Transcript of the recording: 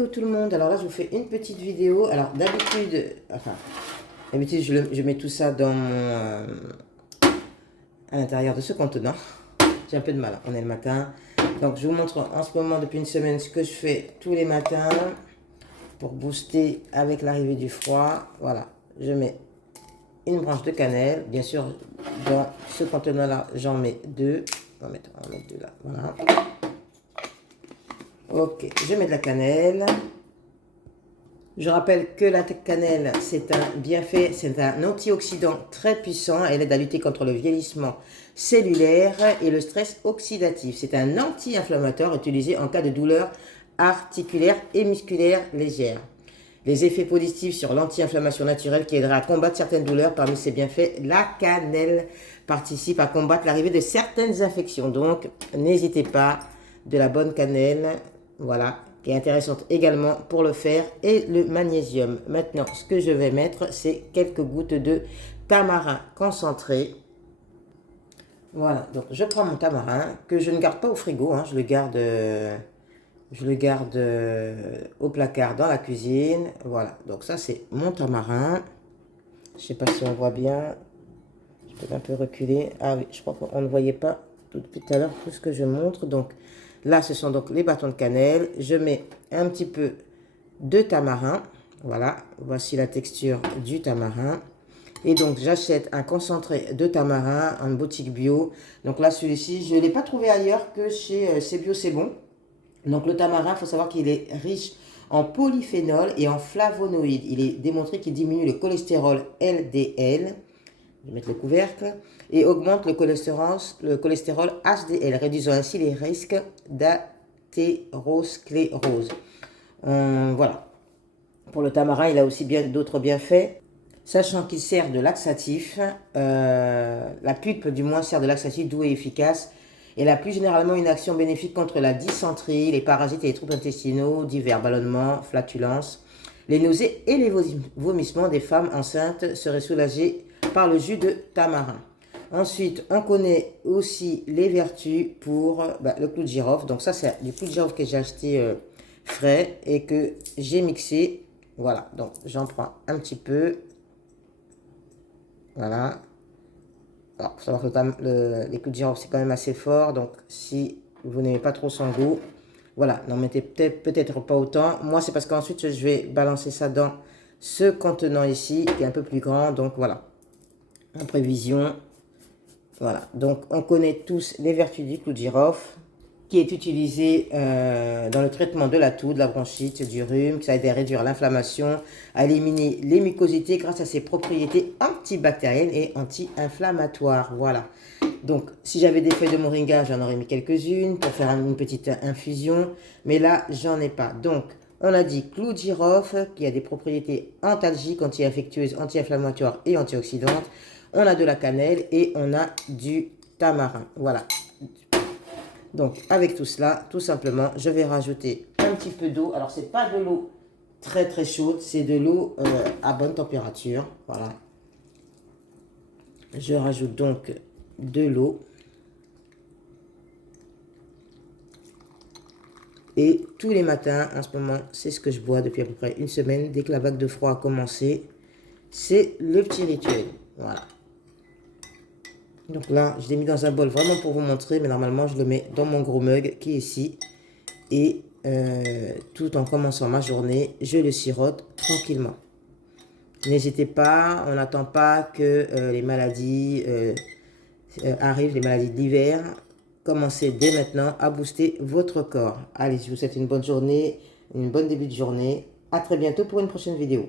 Hello tout le monde, alors là je vous fais une petite vidéo. Alors d'habitude, je mets tout ça dans à l'intérieur de ce contenant. J'ai un peu de mal, on est le matin. Donc je vous montre en ce moment depuis une semaine ce que je fais tous les matins pour booster avec l'arrivée du froid. Voilà, je mets une branche de cannelle. Bien sûr, dans ce contenant là, j'en mets deux. On va mettre deux là, voilà. Ok, je mets de la cannelle. Je rappelle que la cannelle, c'est un bienfait, c'est un antioxydant très puissant. Elle aide à lutter contre le vieillissement cellulaire et le stress oxydatif. C'est un anti-inflammatoire utilisé en cas de douleur articulaire et musculaire légère. Les effets positifs sur l'anti-inflammation naturelle qui aidera à combattre certaines douleurs. Parmi ses bienfaits, la cannelle participe à combattre l'arrivée de certaines infections. Donc, n'hésitez pas, de la bonne cannelle, voilà, qui est intéressante également pour le fer et le magnésium. Maintenant, ce que je vais mettre, c'est quelques gouttes de tamarin concentré. Voilà, donc je prends mon tamarin, que je ne garde pas au frigo, hein, je le garde au placard dans la cuisine. Voilà, donc ça c'est mon tamarin. Je ne sais pas si on voit bien. Je peux un peu reculer. Ah oui, je crois qu'on ne voyait pas tout à l'heure tout ce que je montre. Donc là, ce sont donc les bâtons de cannelle. Je mets un petit peu de tamarin. Voilà, voici la texture du tamarin. Et donc, j'achète un concentré de tamarin en boutique bio. Donc là, celui-ci, je ne l'ai pas trouvé ailleurs que chez C'est Bio, C'est Bon. Donc le tamarin, il faut savoir qu'il est riche en polyphénol et en flavonoïdes. Il est démontré qu'il diminue le cholestérol LDL. Je vais mettre le couvercle. Et augmente le cholestérol HDL, réduisant ainsi les risques d'athérosclérose. Voilà. Pour le tamarin, il a aussi bien d'autres bienfaits. Sachant qu'il sert de laxatif, la pulpe du moins sert de laxatif doux et efficace. Elle a plus généralement une action bénéfique contre la dysenterie, les parasites et les troubles intestinaux, divers ballonnements, flatulences. Les nausées et les vomissements des femmes enceintes seraient soulagés par le jus de tamarin. Ensuite, on connaît aussi les vertus pour le clou de girofle. Donc ça, c'est du clou de girofle que j'ai acheté frais et que j'ai mixé. Voilà, donc j'en prends un petit peu. Voilà. Alors, il faut savoir que les clous de girofle, c'est quand même assez fort. Donc, si vous n'aimez pas trop son goût, voilà, n'en mettez peut-être pas autant. Moi, c'est parce qu'ensuite, je vais balancer ça dans ce contenant ici, qui est un peu plus grand. Donc, voilà. En prévision. Voilà. Donc, on connaît tous les vertus du clou de girofle, qui est utilisé dans le traitement de la toux, de la bronchite, du rhume, qui aide à réduire l'inflammation, à éliminer les mucosités grâce à ses propriétés antibactériennes et anti-inflammatoires. Voilà. Donc, si j'avais des feuilles de moringa, j'en aurais mis quelques-unes pour faire une petite infusion. Mais là, j'en ai pas. Donc, on a dit clou de girofle, qui a des propriétés antalgiques, anti-infectieuses, anti-inflammatoires et antioxydantes. On a de la cannelle et on a du tamarin. Voilà. Donc, avec tout cela, tout simplement, je vais rajouter un petit peu d'eau. Alors, ce n'est pas de l'eau très très chaude, c'est de l'eau à bonne température. Voilà. Je rajoute donc de l'eau. Et tous les matins, en ce moment, c'est ce que je bois depuis à peu près une semaine. Dès que la vague de froid a commencé, c'est le petit rituel. Voilà. Donc là, je l'ai mis dans un bol vraiment pour vous montrer, mais normalement, je le mets dans mon gros mug qui est ici. Et tout en commençant ma journée, je le sirote tranquillement. N'hésitez pas, on n'attend pas que les maladies arrivent, les maladies de l'hiver. Commencez dès maintenant à booster votre corps. Allez, je vous souhaite une bonne journée, une bonne début de journée. À très bientôt pour une prochaine vidéo.